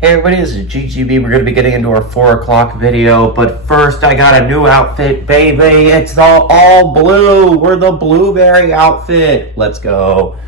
Hey everybody, this is GGB. We're going to be getting into our 4 o'clock video, but first I got a new outfit, baby. It's all blue. We're the blueberry outfit. Let's go.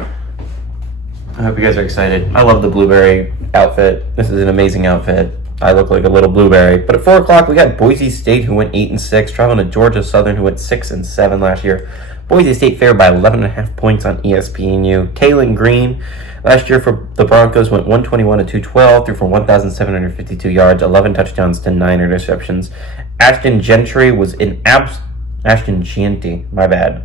I hope you guys are excited. I love the blueberry outfit. This is an amazing outfit. I look like a little blueberry. But at 4 o'clock, we got Boise State, who went 8-6, traveling to Georgia Southern, who went 6-7 last year. Boise State favored by 11.5 points on ESPNU. Kalen Green, last year for the Broncos, went 121-212, threw for 1,752 yards, 11 touchdowns to 9 interceptions. Ashton Gentry was Ashton Gianti, my bad.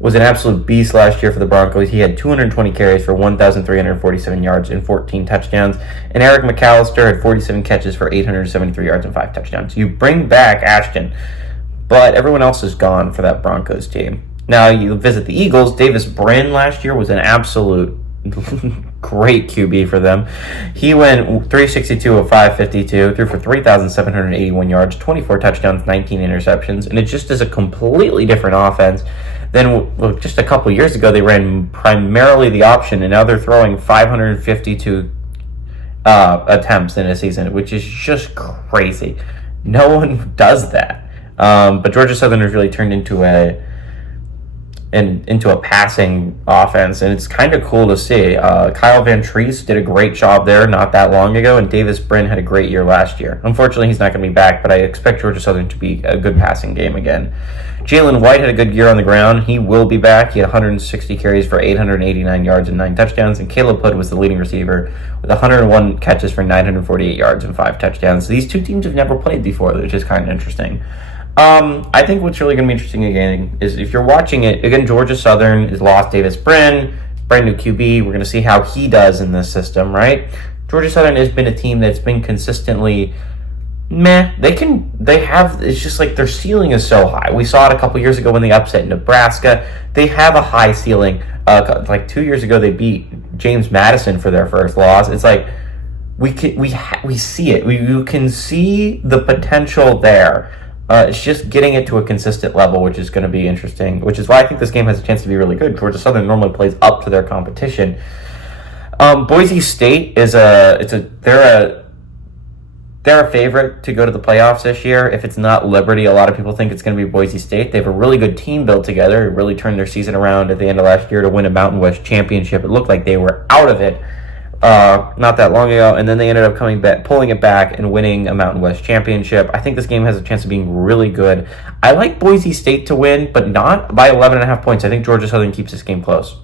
Was an absolute beast last year for the Broncos. He had 220 carries for 1,347 yards and 14 touchdowns. And Eric McAllister had 47 catches for 873 yards and 5 touchdowns. You bring back Ashton, but everyone else is gone for that Broncos team. Now you visit the Eagles. Davis Brin last year was an absolute great QB for them. He went 362 of 552, threw for 3,781 yards, 24 touchdowns, 19 interceptions, and it just is a completely different offense than just a couple years ago. They ran primarily the option, and now they're throwing 552 attempts in a season, which is just crazy. No one does that. But Georgia Southern has really turned into a passing offense, and it's kind of cool to see. Kyle Van Treese did a great job there not that long ago, and Davis Brin had a great year last year. Unfortunately, he's not going to be back, but I expect Georgia Southern to be a good passing game again. Jalen White had a good year on the ground. He will be back. He had 160 carries for 889 yards and 9 touchdowns, and Caleb Hood was the leading receiver with 101 catches for 948 yards and 5 touchdowns. So these two teams have never played before, which is kind of interesting. I think what's really going to be interesting again is if you're watching it, again, Georgia Southern has lost Davis Brin, brand new QB. We're going to see how he does in this system, right? Georgia Southern has been a team that's been consistently meh. It's just like their ceiling is so high. We saw it a couple years ago when they upset Nebraska. They have a high ceiling. Like 2 years ago, they beat James Madison for their first loss. It's like we see it. You can see the potential there. It's just getting it to a consistent level, which is going to be interesting, which is why I think this game has a chance to be really good. Georgia Southern normally plays up to their competition. Boise State they're a favorite to go to the playoffs this year. If it's not Liberty, a lot of people think it's going to be Boise State. They have a really good team built together. It really turned their season around at the end of last year to win a Mountain West championship. It looked like they were out of it not that long ago, and then they ended up pulling it back and winning a Mountain West championship. I think this game has a chance of being really good. I like Boise State to win, but not by 11.5 points. I think Georgia Southern keeps this game close.